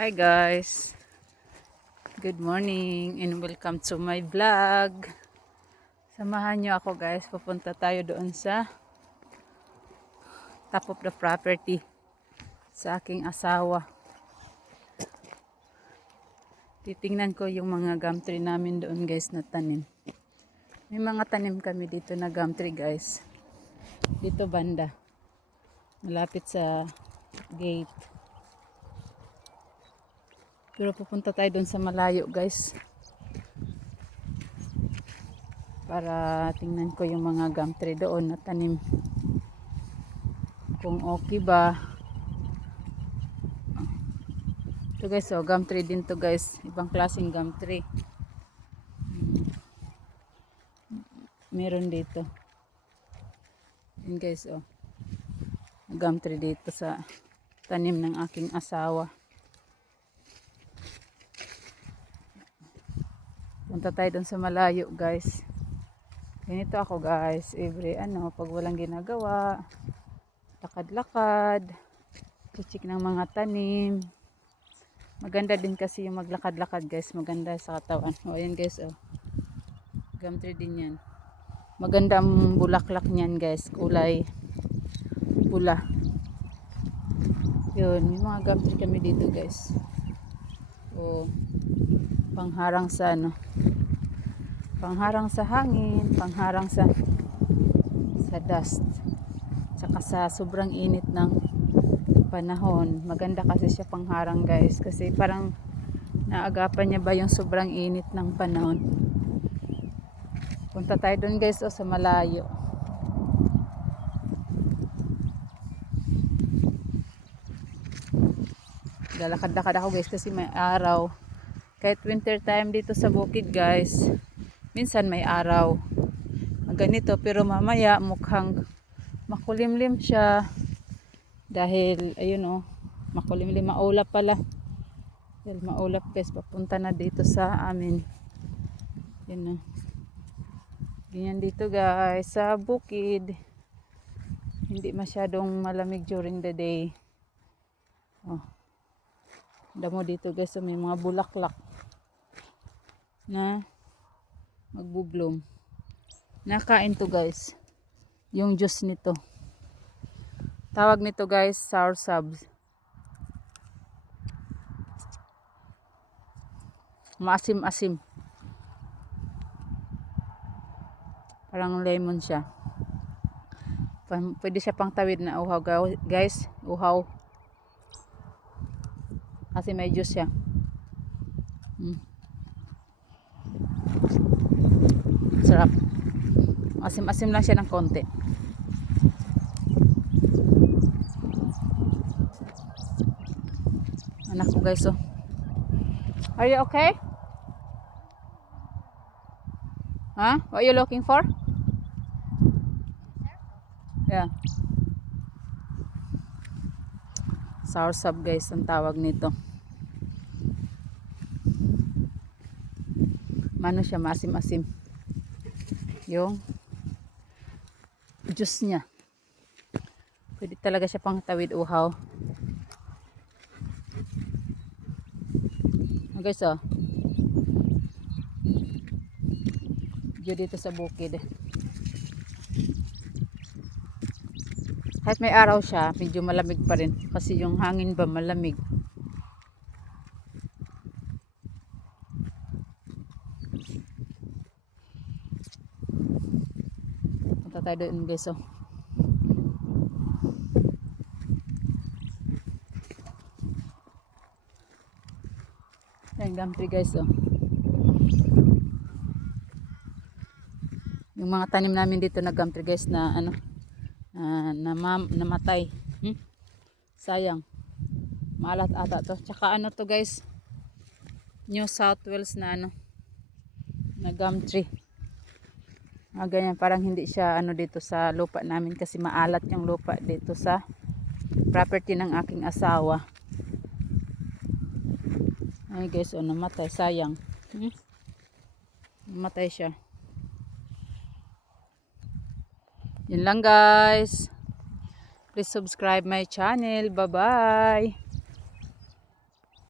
Hi guys, good morning and welcome to my vlog. Samahan nyo ako guys, pupunta tayo doon sa top of the property sa aking asawa. Titingnan ko yung mga gum tree namin doon guys na tanim. May mga tanim kami dito na gum tree guys. Dito banda, malapit sa gate. Pero pupunta tayo doon sa malayo guys. Para tingnan ko yung mga gum tree doon na tanim. Kung okay ba. Ito guys, oh, gum tree din to guys. Ibang klaseng gum tree. Meron dito. Yun guys, oh. Gum tree dito sa tanim ng aking asawa. Punta tayo dun sa malayo guys. Ganito ako guys, every pag walang ginagawa, lakad-lakad, chichik ng mga tanim. Maganda din kasi yung maglakad-lakad guys, maganda sa katawan. O ayan guys, oh. Gum tree din yan. Maganda ang bulaklak niyan guys, kulay pula. Yun, may mga gum tree kami dito guys. O pangharang sa pangharang sa hangin, pangharang sa dust, tsaka sa sobrang init ng panahon. Maganda kasi siya pangharang guys, kasi parang naagapan niya ba yung sobrang init ng panahon. Punta tayo dun guys, sa malayo. Lalakad-lakad ako guys kasi may araw. Kahit winter time dito sa bukid guys, minsan may araw. Ganito, pero mamaya mukhang makulimlim siya. Dahil, ayun makulimlim, maulap pala. Dahil maulap guys, papunta na dito sa amin. Yun ganyan dito guys, sa bukid. Hindi masyadong malamig during the day. Damo dito guys, may mga bulaklak na magbo-bloom. Nakain to guys, yung juice nito. Tawag nito guys, soursop. Maasim-asim. Parang lemon siya. Pwede siya pang tawid na uhaw guys, uhaw. Kasi may juice siya. Sarap. Asim-asim lang siya ng konti. Anak ko guys, oh. Are you okay? Huh? What are you looking for? Yeah. Soursop guys ang tawag nito. Mano siya, masim-asim. Yung juice niya. Pwede talaga siya pang tawid uhaw. Guys, oh. Dito sa bukid. Kahit may araw siya, medyo malamig pa rin. Kasi yung hangin ba malamig. Punta tayo doon guys, oh. Ayan, gum tree guys, oh. Yung mga tanim namin dito na gum tree guys na namatay. Sayang. Maalat ata to. Tsaka to guys, New South Wales na na gum tree. Ganyan, parang hindi siya dito sa lupa namin kasi maalat yung lupa dito sa property ng aking asawa. Ay guys, namatay, sayang. Namatay siya. Yun lang guys. Please subscribe my channel. Bye bye.